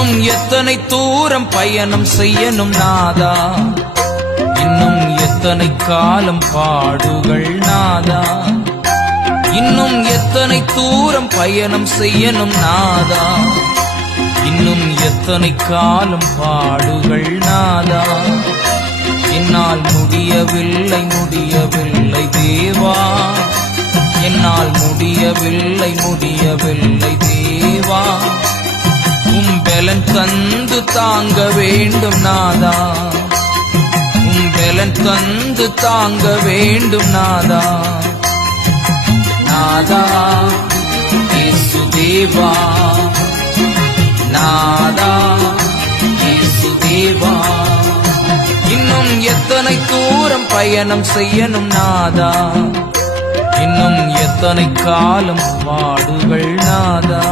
இன்னும் எத்தனை தூரம் பயணம் செய்யணும் நாதா, இன்னும் எத்தனை காலம் பாடுகள் நாதா, இன்னும் எத்தனை தூரம் பயணம் செய்யணும் நாதா, இன்னும் எத்தனை காலம் பாடுகள் நாதா. என்னால் முடியவில்லை முடியவில்லை தேவா, என்னால் முடியவில்லை முடியவில்லை தேவா. பலன் தந்து தாங்க வேண்டும் நாதா, பலன் தந்து தாங்க வேண்டும் நாதா. நாதா இயேசு தேவா, நாதா இயேசு தேவா. இன்னும் எத்தனை தூரம் பயணம் செய்யணும் நாதா, இன்னும் எத்தனை காலம் பாடுகள் நாதா.